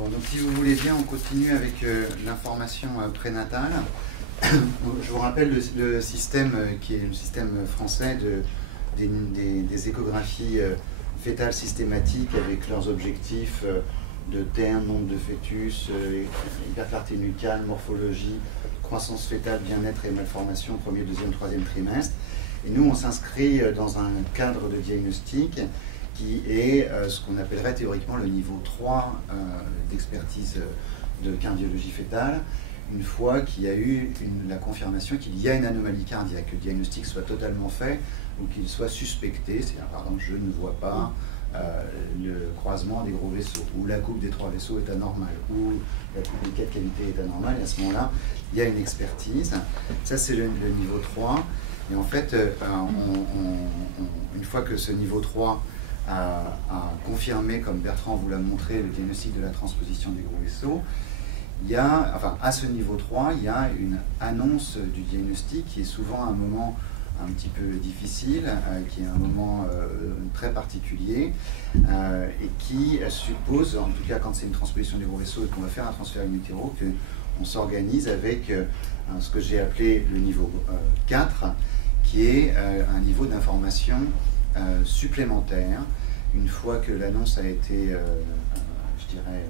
Bon, donc si vous voulez bien, on continue avec l'information prénatale. Je vous rappelle le système qui est le système français des échographies fétales systématiques avec leurs objectifs de terme, nombre de fœtus, hyperclarté nucale, morphologie, croissance fétale, bien-être et malformation, premier, deuxième, troisième trimestre. Et nous, on s'inscrit dans un cadre de diagnostic qui est ce qu'on appellerait théoriquement le niveau 3 d'expertise de cardiologie fétale, une fois qu'il y a eu la confirmation qu'il y a une anomalie cardiaque, que le diagnostic soit totalement fait ou qu'il soit suspecté, c'est-à-dire par exemple je ne vois pas le croisement des gros vaisseaux, ou la coupe des 3 vaisseaux est anormale, ou la coupe des 4 cavités est anormale, et à ce moment-là, il y a une expertise. Ça c'est le niveau 3, et en fait, une fois que ce niveau 3 a confirmé, comme Bertrand vous l'a montré, le diagnostic de la transposition des gros vaisseaux, il y a, enfin, à ce niveau 3, il y a une annonce du diagnostic qui est souvent un moment un petit peu difficile, qui est un moment très particulier, et qui suppose, en tout cas quand c'est une transposition des gros vaisseaux et qu'on va faire un transfert in utero, qu'on s'organise avec ce que j'ai appelé le niveau 4, qui est un niveau d'information supplémentaire. Une fois que l'annonce a été, je dirais,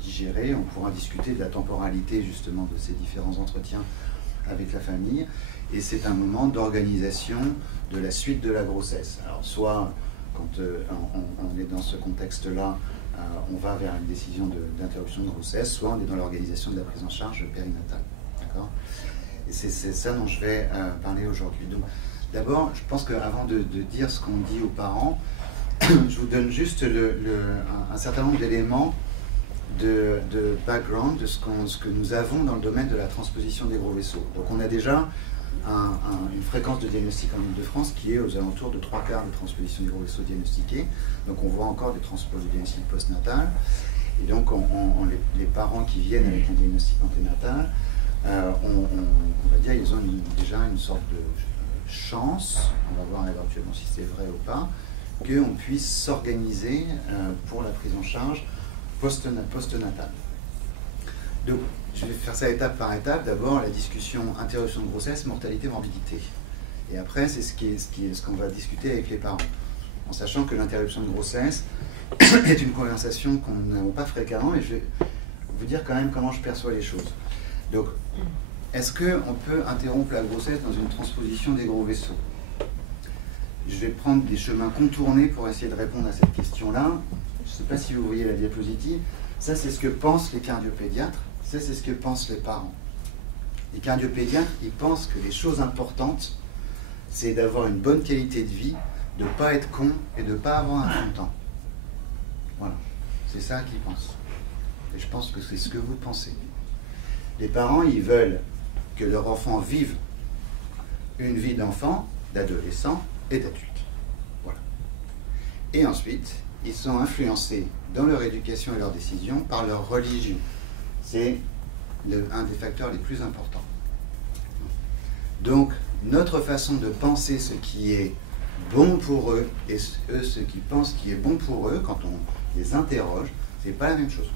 digérée, on pourra discuter de la temporalité justement de ces différents entretiens avec la famille, et c'est un moment d'organisation de la suite de la grossesse. Alors soit quand on est dans ce contexte-là, on va vers une décision d'interruption de grossesse, soit on est dans l'organisation de la prise en charge périnatale. D'accord ? Et c'est ça dont je vais parler aujourd'hui. Donc d'abord, je pense qu'avant de dire ce qu'on dit aux parents, je vous donne juste un certain nombre d'éléments de background de ce que nous avons dans le domaine de la transposition des gros vaisseaux. Donc on a déjà une fréquence de diagnostic en Ile-de-France qui est aux alentours de 3/4 de transposition des gros vaisseaux diagnostiqués. Donc on voit encore des transports de diagnostic postnatal. Et donc les parents qui viennent avec un diagnostic anténatal, on va dire ils ont déjà une sorte de chance, on va voir éventuellement si c'est vrai ou pas, qu'on puisse s'organiser pour la prise en charge postnatale. Donc, je vais faire ça étape par étape. D'abord, la discussion interruption de grossesse, mortalité, morbidité. Et après, c'est ce qu'on va discuter avec les parents. En sachant que l'interruption de grossesse est une conversation qu'on n'a pas fréquemment, et je vais vous dire quand même comment je perçois les choses. Donc, est-ce qu'on peut interrompre la grossesse dans une transposition des gros vaisseaux ? Je vais prendre des chemins contournés pour essayer de répondre à cette question-là. Je ne sais pas si vous voyez la diapositive. Ça, c'est ce que pensent les cardiopédiatres. Ça, c'est ce que pensent les parents. Les cardiopédiatres, ils pensent que les choses importantes, c'est d'avoir une bonne qualité de vie, de ne pas être con et de ne pas avoir un temps. Voilà. C'est ça qu'ils pensent. Et je pense que c'est ce que vous pensez. Les parents, ils veulent que leur enfant vive une vie d'enfant, d'adolescent et d'adulte. Voilà. Et ensuite, ils sont influencés dans leur éducation et leurs décisions par leur religion. C'est un des facteurs les plus importants. Donc, notre façon de penser ce qui est bon pour eux et eux ce qu'ils pensent qui est bon pour eux, quand on les interroge, c'est pas la même chose.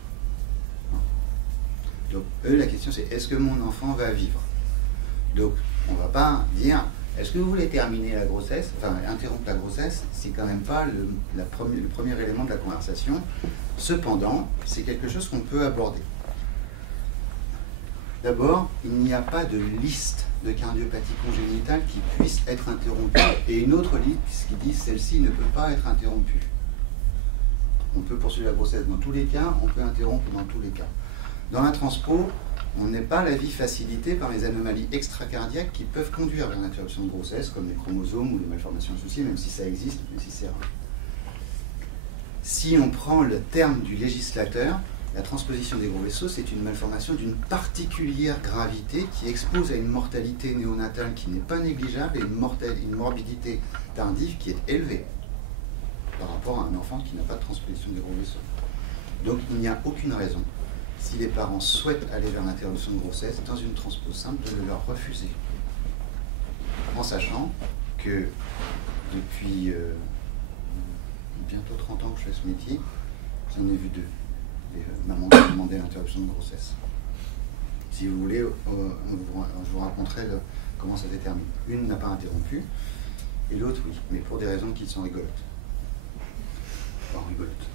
Donc, eux, la question c'est est-ce que mon enfant va vivre ? Donc, on ne va pas dire est-ce que vous voulez terminer la grossesse, enfin interrompre la grossesse, c'est quand même pas le premier élément de la conversation. Cependant, c'est quelque chose qu'on peut aborder. D'abord, il n'y a pas de liste de cardiopathie congénitale qui puisse être interrompue, et une autre liste qui dit celle-ci ne peut pas être interrompue. On peut poursuivre la grossesse dans tous les cas, on peut interrompre dans tous les cas. Dans la transpo, on n'est pas la vie facilitée par les anomalies extracardiaques qui peuvent conduire vers l'interruption de grossesse, comme les chromosomes ou les malformations associées, même si ça existe, même si c'est rare. Si on prend le terme du législateur, la transposition des gros vaisseaux, c'est une malformation d'une particulière gravité qui expose à une mortalité néonatale qui n'est pas négligeable et une morbidité tardive qui est élevée par rapport à un enfant qui n'a pas de transposition des gros vaisseaux. Donc il n'y a aucune raison, si les parents souhaitent aller vers l'interruption de grossesse, dans une transpose simple, de leur refuser. En sachant que depuis bientôt 30 ans que je fais ce métier, j'en ai vu 2. des mamans qui demandaient l'interruption de grossesse. Si vous voulez, je vous raconterai comment ça s'est terminé. Une n'a pas interrompu, et l'autre oui, mais pour des raisons qui sont rigolotes. Enfin, rigolotes.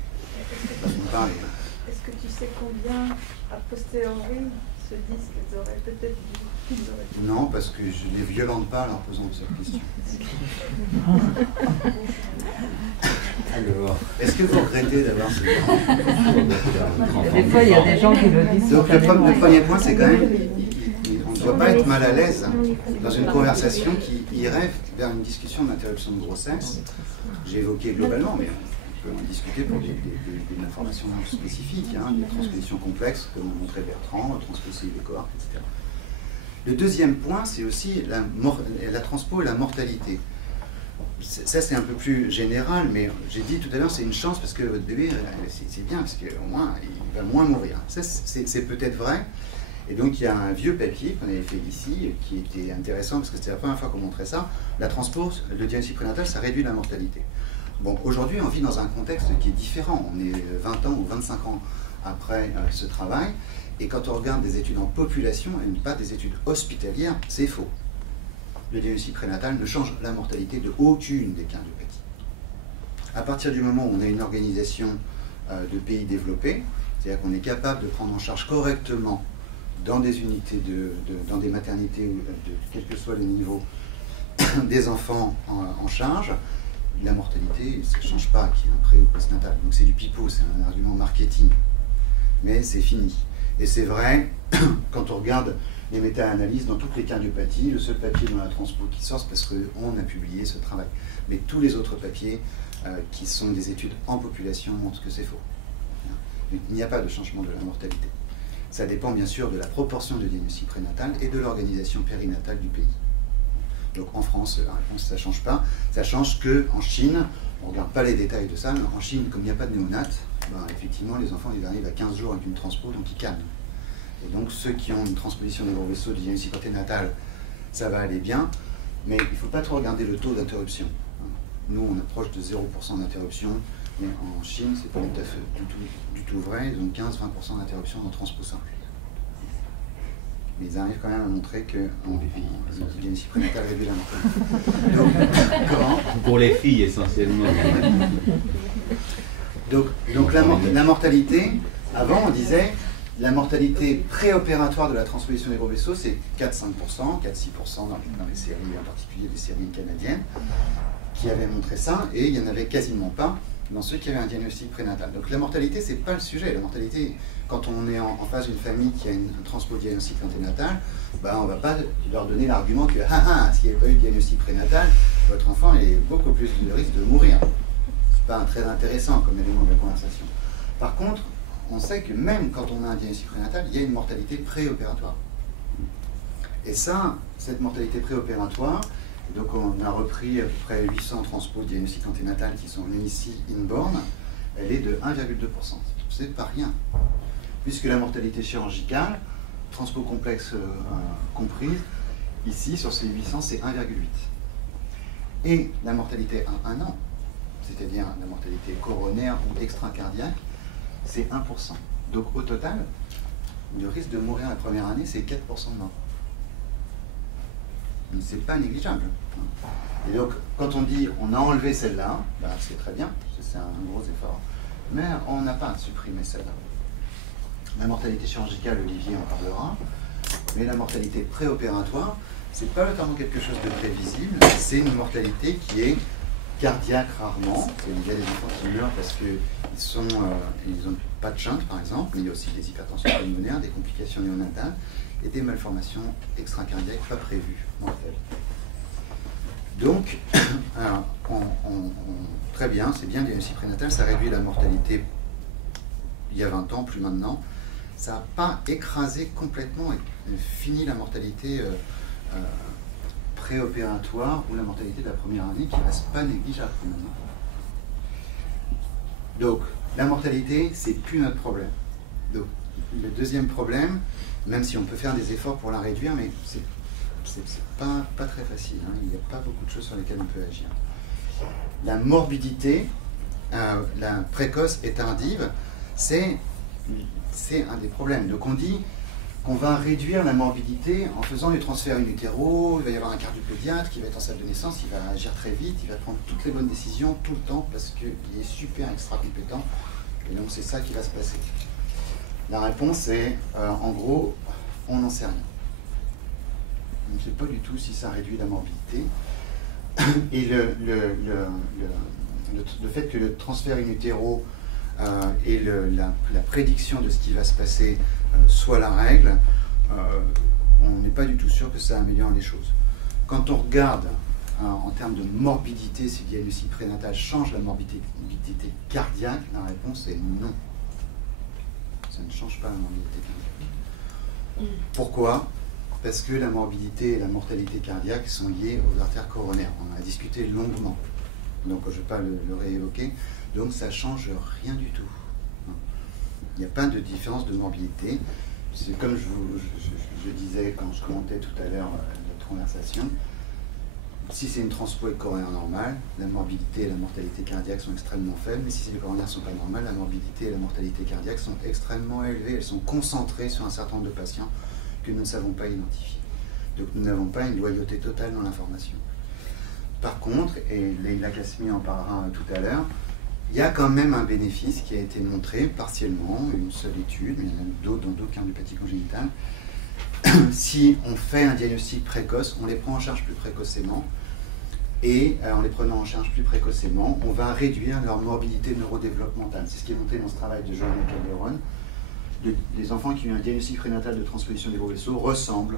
Est-ce que tu sais combien, a posteriori, se disent qu'elles auraient peut-être dû... Non, parce que je ne les violente pas en leur posant cette question. Alors, est-ce que vous regrettez d'avoir ce genre? Des fois, il y a des gens qui le disent. Donc, le premier point, c'est quand même, on ne doit pas être mal à l'aise dans une conversation qui irait vers une discussion d'interruption de grossesse. J'ai évoqué globalement, mais on peut en discuter pour des informations spécifiques, des transpositions complexes, comme montrait Bertrand, transposer les cohortes, etc. Le deuxième point, c'est aussi la transpo et la mortalité. Ça, c'est un peu plus général, mais j'ai dit tout à l'heure, c'est une chance parce que votre bébé, c'est bien, parce qu'au moins, il va moins mourir. Ça, c'est peut-être vrai. Et donc, il y a un vieux papier qu'on avait fait ici, qui était intéressant, parce que c'était la première fois qu'on montrait ça. La transpo, le diagnostic prénatal, ça réduit la mortalité. Bon, aujourd'hui, on vit dans un contexte qui est différent. On est 20 ans ou 25 ans après ce travail. Et quand on regarde des études en population, et pas des études hospitalières, c'est faux. Le diagnostic prénatal ne change la mortalité de aucune des cardiopathies. À partir du moment où on a une organisation de pays développés, c'est-à-dire qu'on est capable de prendre en charge correctement dans des unités, dans des maternités, quel que soit le niveau des enfants en charge, la mortalité, ça ne change pas qu'il y ait un pré- ou postnatal. Donc c'est du pipeau, c'est un argument marketing. Mais c'est fini. Et c'est vrai, quand on regarde les méta-analyses dans toutes les cardiopathies, le seul papier dans la transpo qui sort, c'est parce qu'on a publié ce travail. Mais tous les autres papiers qui sont des études en population montrent que c'est faux. Il n'y a pas de changement de la mortalité. Ça dépend bien sûr de la proportion de diagnostic prénatal et de l'organisation périnatale du pays. Donc en France, la réponse, ça ne change pas. Ça change qu'en Chine, on ne regarde pas les détails de ça, mais en Chine, comme il n'y a pas de néonates, effectivement, les enfants, ils arrivent à 15 jours avec une transpo, donc ils calment. Et donc ceux qui ont une transposition des gros vaisseaux du diagnostic anténatal, ça va aller bien, mais il ne faut pas trop regarder le taux d'interruption. Nous, on approche de 0% d'interruption, mais en Chine, c'est pas tout à fait du tout vrai. Ils ont 15-20% d'interruption en transpo simple. Mais ils arrivent quand même à montrer que le diagnostic prénatal réduit la mortalité. Donc, comment ? Pour les filles, essentiellement. Donc la mortalité, avant on disait, la mortalité préopératoire de la transposition des gros vaisseaux, c'est 4-5%, 4-6% dans les séries, en particulier des séries canadiennes, qui avaient montré ça, et il n'y en avait quasiment pas dans ceux qui avaient un diagnostic prénatal. Donc la mortalité, c'est pas le sujet. La mortalité, quand on est en face d'une famille qui a un transpo diagnostic anténatal, on ne va pas leur donner l'argument que s'il n'y avait pas eu de diagnostic prénatal, votre enfant a beaucoup plus de risque de mourir. C'est pas très intéressant comme élément de la conversation. Par contre, on sait que même quand on a un diagnostic prénatal, il y a une mortalité préopératoire. Et ça, cette mortalité préopératoire, donc on a repris à peu près 800 transpos diagnostic anténatal qui sont ici inborn, elle est de 1,2%. C'est pas rien. Puisque la mortalité chirurgicale, transpo complexe comprise, ici sur ces 800 c'est 1,8. Et la mortalité à 1 an, c'est-à-dire la mortalité coronaire ou extracardiaque, c'est 1%. Donc au total, le risque de mourir la première année, c'est 4% de mort. C'est pas négligeable. Et donc, quand on dit on a enlevé celle-là, c'est très bien, c'est un gros effort, mais on n'a pas supprimé celle-là. La mortalité chirurgicale, Olivier en parlera, mais la mortalité préopératoire, c'est pas notamment quelque chose de prévisible, c'est une mortalité qui est cardiaque rarement. Il y a des enfants qui meurent parce qu'ils n'ont pas de shunt, par exemple, mais il y a aussi des hypertensions pulmonaires, des complications néonatales et des malformations extracardiaques pas prévues, mortelles. Donc, très bien, c'est bien le diagnostic prénatal, ça réduit la mortalité il y a 20 ans, plus maintenant. Ça n'a pas écrasé complètement et fini la mortalité préopératoire ou la mortalité de la première année qui ne reste pas négligeable maintenant. Donc, la mortalité, c'est plus notre problème. Donc, le deuxième problème, même si on peut faire des efforts pour la réduire, mais c'est pas très facile. Il n'y a pas beaucoup de choses sur lesquelles on peut agir. La morbidité, la précoce et tardive, c'est c'est un des problèmes. Donc on dit qu'on va réduire la morbidité en faisant les transferts in utero, il va y avoir un cardiopédiatre qui va être en salle de naissance, il va agir très vite, il va prendre toutes les bonnes décisions tout le temps parce qu'il est super extra compétent. Et donc c'est ça qui va se passer. La réponse est, en gros, on n'en sait rien. On ne sait pas du tout si ça réduit la morbidité. Et le fait que le transfert in utero et la prédiction de ce qui va se passer soit la règle, on n'est pas du tout sûr que ça améliore les choses. Quand on regarde en termes de morbidité, si le diagnostic prénatal change la morbidité cardiaque, la réponse est non. Ça ne change pas la morbidité cardiaque. Pourquoi ? Parce que la morbidité et la mortalité cardiaque sont liées aux artères coronaires. On en a discuté longuement, donc je ne vais pas le réévoquer. Donc ça ne change rien du tout. Il n'y a pas de différence de morbidité. C'est comme je disais quand je commentais tout à l'heure notre conversation. Si c'est une transpo coronaire normale, la morbidité et la mortalité cardiaque sont extrêmement faibles, mais si les coronaires ne sont pas normales, la morbidité et la mortalité cardiaque sont extrêmement élevées. Elles sont concentrées sur un certain nombre de patients que nous ne savons pas identifier. Donc nous n'avons pas une loyauté totale dans l'information. Par contre, et Leïla Kasmi en parlera tout à l'heure, il y a quand même un bénéfice qui a été montré partiellement, une seule étude, mais il y en a d'autres dans d'autres cardiopathies congénitales. Si on fait un diagnostic précoce, on les prend en charge plus précocement, et en les prenant en charge plus précocement, on va réduire leur morbidité neurodéveloppementale. C'est ce qui est montré dans ce travail de Joanna Calderon. Les enfants qui ont eu un diagnostic prénatal de transposition des gros vaisseaux ressemblent,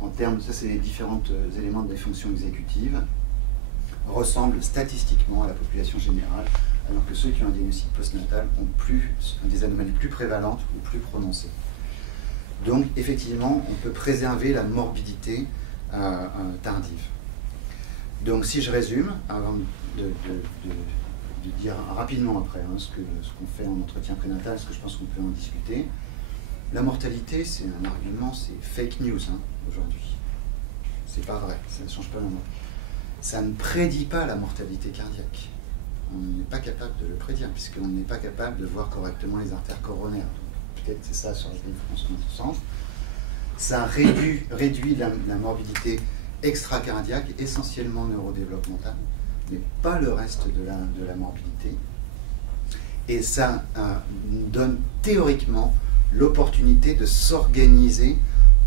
en termes, ça c'est les différents éléments des fonctions exécutives, ressemblent statistiquement à la population générale, alors que ceux qui ont un diagnostic postnatal ont des anomalies plus prévalentes ou plus prononcées. Donc, effectivement, on peut préserver la morbidité tardive. Donc, si je résume, avant de dire rapidement après ce qu'on fait en entretien prénatal, parce que je pense qu'on peut en discuter, la mortalité, c'est un argument, c'est fake news aujourd'hui. C'est pas vrai, ça ne change pas la mort. Ça ne prédit pas la mortalité cardiaque. On n'est pas capable de le prédire, puisqu'on n'est pas capable de voir correctement les artères coronaires. Peut-être c'est ça sur lequel il faut qu'on se concentre. Ça réduit la morbidité extracardiaque, essentiellement neurodéveloppementale, mais pas le reste de la morbidité. Et ça donne théoriquement l'opportunité de s'organiser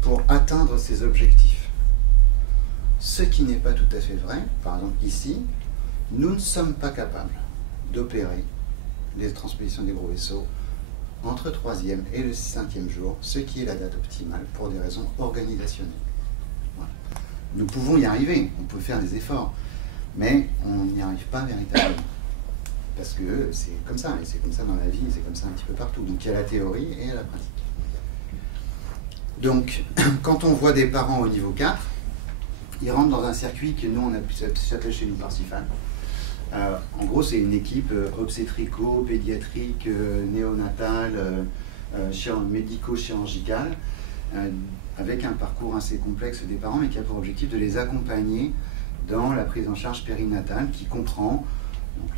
pour atteindre ses objectifs. Ce qui n'est pas tout à fait vrai, par exemple ici, nous ne sommes pas capables d'opérer les transpositions des gros vaisseaux entre le 3e et le 5e jour, ce qui est la date optimale pour des raisons organisationnelles. Voilà. Nous pouvons y arriver, on peut faire des efforts, mais on n'y arrive pas véritablement. Parce que c'est comme ça, et c'est comme ça dans la vie, et c'est comme ça un petit peu partout. Donc il y a la théorie et il y a la pratique. Donc, quand on voit des parents au niveau 4, ils rentrent dans un circuit que nous, on a pu s'appeler chez nous Parsifal. En gros, c'est une équipe obstétrico, pédiatrique, néonatale, médico-chirurgicale, avec un parcours assez complexe des parents, mais qui a pour objectif de les accompagner dans la prise en charge périnatale, qui comprend donc,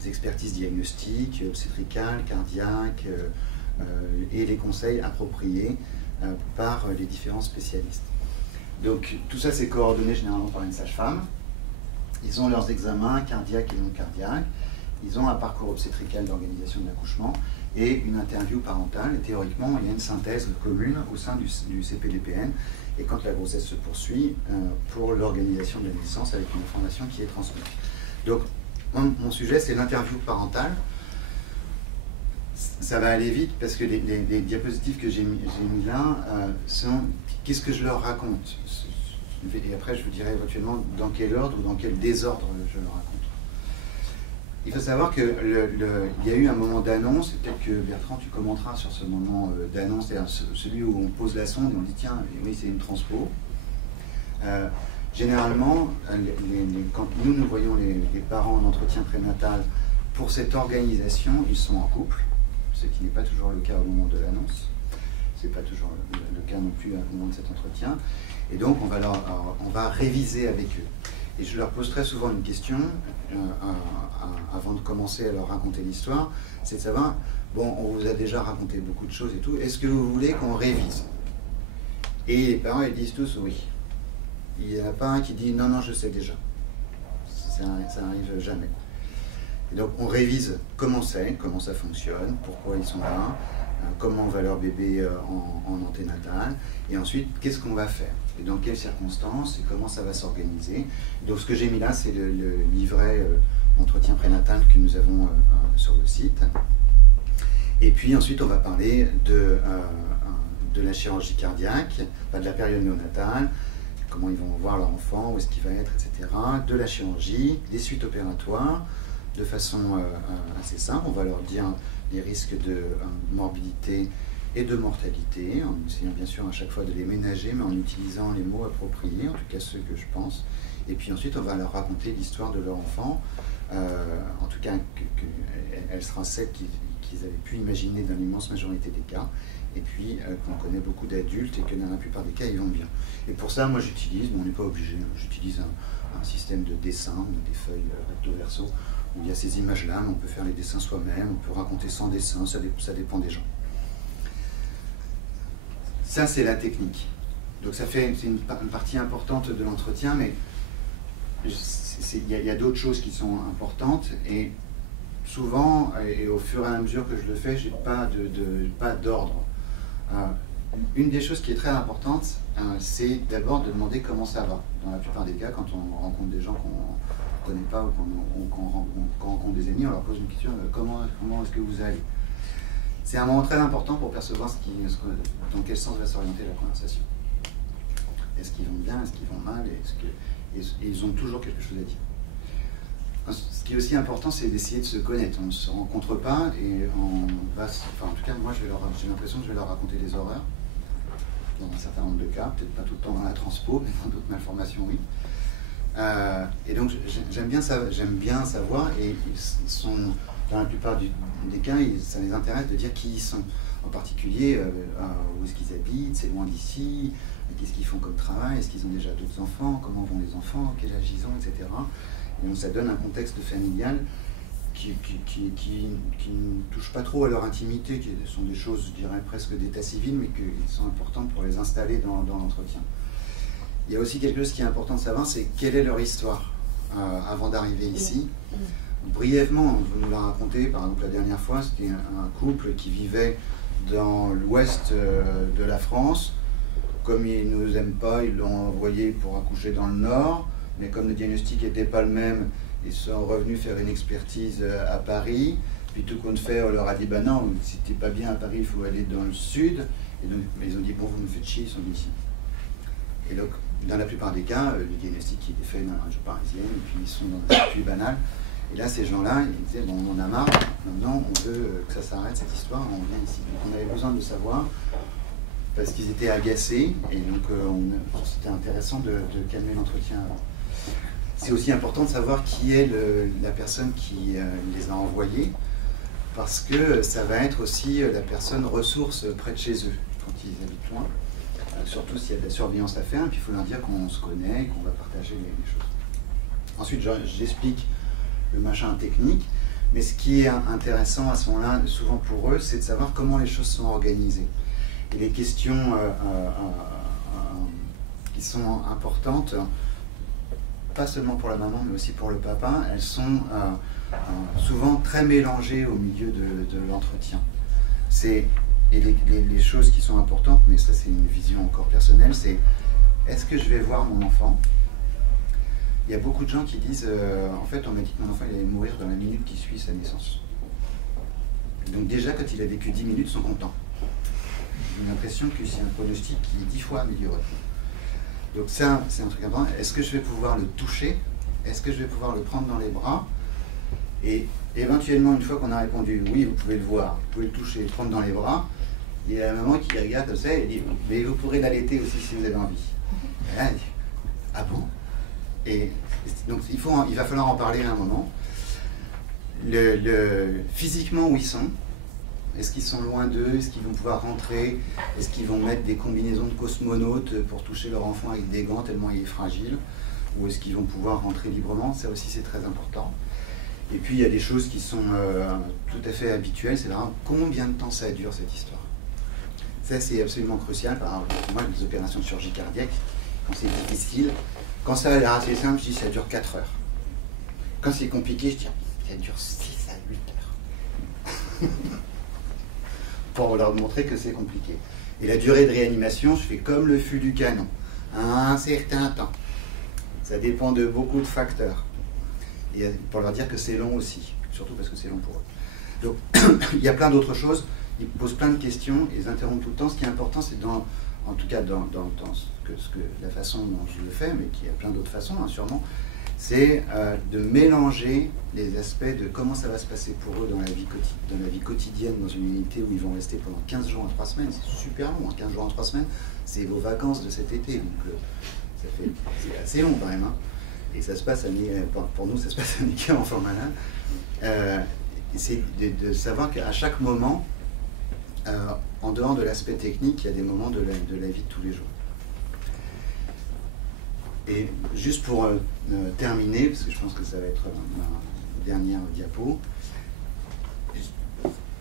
les expertises diagnostiques, obstétricales, cardiaques, et les conseils appropriés par les différents spécialistes. Donc tout ça c'est coordonné généralement par une sage-femme. Ils ont leurs examens cardiaques et non cardiaques. Ils ont un parcours obstétrical d'organisation de l'accouchement et une interview parentale. Et théoriquement, il y a une synthèse commune au sein du CPDPN. Et quand la grossesse se poursuit, pour l'organisation de la naissance avec une information qui est transmise. Donc mon sujet c'est l'interview parentale. Ça va aller vite parce que les diapositives que j'ai mis là sont qu'est-ce que je leur raconte. Et après, je vous dirai éventuellement dans quel ordre ou dans quel désordre je le raconte. Il faut savoir qu'il y a eu un moment d'annonce, et peut-être que Bertrand, tu commenteras sur ce moment d'annonce, c'est-à-dire celui où on pose la sonde et on dit tiens, oui, c'est une transpo. Généralement, quand nous voyons les parents en entretien prénatal pour cette organisation, ils sont en couple, ce qui n'est pas toujours le cas au moment de l'annonce. Ce n'est pas toujours le cas non plus au moment de cet entretien. Et donc, on va réviser avec eux. Et je leur pose très souvent une question avant de commencer à leur raconter l'histoire, c'est de savoir, bon, on vous a déjà raconté beaucoup de choses et tout, est-ce que vous voulez qu'on révise? Et les parents, ils disent tous oui. Il n'y en a pas un qui dit non, non, je sais déjà. Ça n'arrive jamais. Et donc on révise comment c'est, comment ça fonctionne, pourquoi ils sont là, comment va leur bébé en anténatal, et ensuite qu'est-ce qu'on va faire, et dans quelles circonstances, et comment ça va s'organiser. Donc ce que j'ai mis là, c'est le livret entretien prénatal que nous avons sur le site. Et puis ensuite on va parler de la chirurgie cardiaque, de la période néonatale, comment ils vont voir leur enfant, où est-ce qu'il va être, etc. De la chirurgie, des suites opératoires, de façon assez simple. On va leur dire les risques de morbidité et de mortalité, en essayant bien sûr à chaque fois de les ménager, mais en utilisant les mots appropriés, en tout cas ceux que je pense. Et puis ensuite, on va leur raconter l'histoire de leur enfant, en tout cas elle sera celle qu'ils avaient pu imaginer dans l'immense majorité des cas, et puis qu'on connaît beaucoup d'adultes et que dans la plupart des cas, ils vont bien. Et pour ça, moi j'utilise, mais on n'est pas obligé, j'utilise un système de dessin, des feuilles recto-verso, où il y a ces images-là, mais on peut faire les dessins soi-même, on peut raconter sans dessin, ça dépend des gens. Ça, c'est la technique. Donc ça fait une partie importante de l'entretien, mais il y a d'autres choses qui sont importantes, et souvent, et au fur et à mesure que je le fais, je n'ai pas d'ordre. Une des choses qui est très importante, c'est d'abord de demander comment ça va. Dans la plupart des cas, quand on rencontre des gens qu'on ne connaît pas ou qu'on rencontre des ennemis, on leur pose une question, comment est-ce que vous allez? C'est un moment très important pour percevoir dans quel sens va s'orienter la conversation. Est-ce qu'ils vont bien, est-ce qu'ils vont mal, et ils ont toujours quelque chose à dire. Ce qui est aussi important, c'est d'essayer de se connaître. On ne se rencontre pas et on va... Enfin, en tout cas, moi, j'ai l'impression que je vais leur raconter des horreurs, dans un certain nombre de cas, peut-être pas tout le temps dans la transpo, mais dans d'autres malformations, oui. Et donc, j'aime bien savoir, et ils sont, dans la plupart des cas, ça les intéresse de dire qui ils sont. En particulier, où est-ce qu'ils habitent, c'est loin d'ici, qu'est-ce qu'ils font comme travail, est-ce qu'ils ont déjà d'autres enfants, comment vont les enfants, quel âge ils ont, etc. Et donc ça donne un contexte familial qui ne touche pas trop à leur intimité, qui sont des choses, je dirais, presque d'état civil, mais qui sont importantes pour les installer dans l'entretien. Il y a aussi quelque chose qui est important de savoir, c'est quelle est leur histoire avant d'arriver ici. Brièvement, vous nous l'a raconté, par exemple la dernière fois, c'était un couple qui vivait dans l'ouest de la France. Comme ils ne nous aiment pas, ils l'ont envoyé pour accoucher dans le nord. Mais comme le diagnostic n'était pas le même, ils sont revenus faire une expertise à Paris. Puis tout compte fait, on leur a dit, bah non, si t'es pas bien à Paris, il faut aller dans le sud. Et donc ils ont dit, bon, vous nous faites chier, ils sont venus ici. Et donc, dans la plupart des cas, le diagnostic qui était fait dans la région parisienne, et puis ils sont dans un circuit banal. Et là, ces gens-là, ils disaient, bon, on en a marre, maintenant on veut que ça s'arrête, cette histoire, on vient ici. Donc on avait besoin de savoir, parce qu'ils étaient agacés, et donc c'était intéressant de calmer l'entretien avant. C'est aussi important de savoir qui est la personne qui les a envoyés, parce que ça va être aussi la personne ressource près de chez eux, quand ils habitent loin. Surtout s'il y a de la surveillance à faire, et puis il faut leur dire qu'on se connaît, qu'on va partager les choses. Ensuite, j'explique le machin technique, mais ce qui est intéressant à ce moment-là, souvent pour eux, c'est de savoir comment les choses sont organisées. Et les questions qui sont importantes, pas seulement pour la maman, mais aussi pour le papa, elles sont souvent très mélangées au milieu de l'entretien. Et les choses qui sont importantes, mais ça c'est une vision encore personnelle, c'est est-ce que je vais voir mon enfant? Il y a beaucoup de gens qui disent en fait on m'a dit que mon enfant il allait mourir dans la minute qui suit sa naissance. Donc déjà quand il a vécu 10 minutes, ils sont contents. J'ai l'impression que c'est un pronostic qui est 10 fois amélioré. Donc ça c'est un truc important. Est-ce que je vais pouvoir le toucher? Est-ce que je vais pouvoir le prendre dans les bras? Et éventuellement une fois qu'on a répondu oui vous pouvez le voir, vous pouvez le toucher, le prendre dans les bras, il y a la maman qui regarde comme ça et dit mais vous pourrez l'allaiter aussi si vous avez envie. Et là elle dit ah bon? Et donc il va falloir en parler à un moment. Physiquement où ils sont, est-ce qu'ils sont loin d'eux, est-ce qu'ils vont pouvoir rentrer, est-ce qu'ils vont mettre des combinaisons de cosmonautes pour toucher leur enfant avec des gants tellement il est fragile, ou est-ce qu'ils vont pouvoir rentrer librement? Ça aussi, c'est très important. Et puis, il y a des choses qui sont tout à fait habituelles. C'est vraiment combien de temps ça dure, cette histoire. Ça, c'est absolument crucial. Par exemple, moi, les opérations de chirurgie cardiaque, quand c'est difficile, quand ça a l'air assez simple, je dis ça dure 4 heures. Quand c'est compliqué, je dis ça dure 6 à 8 heures. Pour leur montrer que c'est compliqué. Et la durée de réanimation, je fais comme le fût du canon, un certain temps. Ça dépend de beaucoup de facteurs. Et pour leur dire que c'est long aussi, surtout parce que c'est long pour eux. Donc, il y a plein d'autres choses. Ils posent plein de questions, ils interrompent tout le temps. Ce qui est important, c'est en tout cas dans la façon dont je le fais, mais qu'il y a plein d'autres façons, hein, sûrement, c'est de mélanger les aspects de comment ça va se passer pour eux dans la vie quotidienne, dans une unité où ils vont rester pendant 15 jours à 3 semaines. C'est super long, hein, 15 jours à 3 semaines, c'est vos vacances de cet été. Donc c'est assez long quand même. Hein. Et ça se passe pour nous, ça se passe à nickel en format malin. C'est de savoir qu'à chaque moment, en dehors de l'aspect technique, il y a des moments de la vie de tous les jours. Et juste pour terminer, parce que je pense que ça va être ma dernière diapo,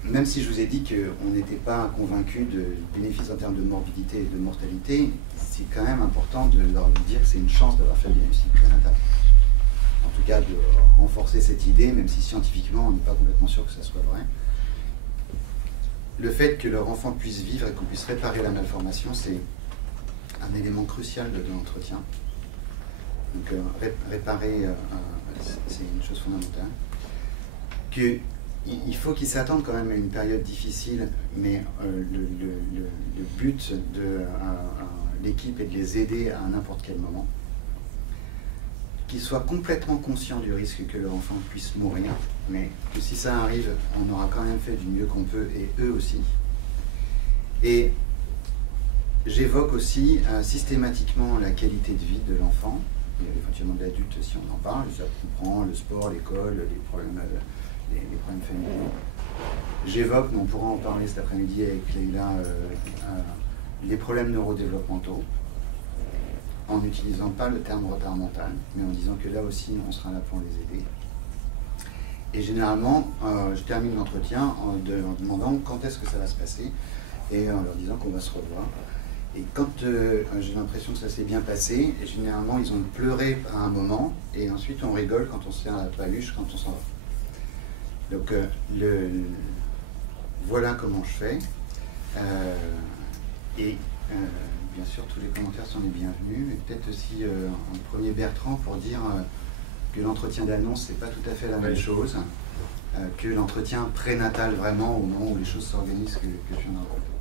même si je vous ai dit qu'on n'était pas convaincu de bénéfices en termes de morbidité et de mortalité, c'est quand même important de leur dire que c'est une chance d'avoir fait le diagnostic prénatal. En tout cas, de renforcer cette idée, même si scientifiquement, on n'est pas complètement sûr que ça soit vrai. Le fait que leur enfant puisse vivre et qu'on puisse réparer la malformation, c'est un élément crucial de l'entretien. Donc réparer, c'est une chose fondamentale. Il faut qu'ils s'attendent quand même à une période difficile, mais le but de l'équipe est de les aider à n'importe quel moment. Qu'ils soient complètement conscients du risque que leur enfant puisse mourir, mais que si ça arrive, on aura quand même fait du mieux qu'on peut, et eux aussi. Et j'évoque aussi systématiquement la qualité de vie de l'enfant, et éventuellement de l'adulte si on en parle, ça comprend le sport, l'école, les problèmes familiaux. J'évoque, mais on pourra en parler cet après-midi avec Leïla, les problèmes neurodéveloppementaux, en n'utilisant pas le terme retard mental, mais en disant que là aussi, on sera là pour les aider. Et généralement, je termine l'entretien en demandant quand est-ce que ça va se passer, et en leur disant qu'on va se revoir. Et quand j'ai l'impression que ça s'est bien passé, généralement, ils ont pleuré à un moment, et ensuite on rigole quand on se tient à la paluche, quand on s'en va. Donc, voilà comment je fais. Bien sûr, tous les commentaires sont les bienvenus. Et peut-être aussi un premier Bertrand pour dire que l'entretien d'annonce, c'est pas tout à fait la même chose, que l'entretien prénatal vraiment, au moment où les choses s'organisent que je viens de raconter.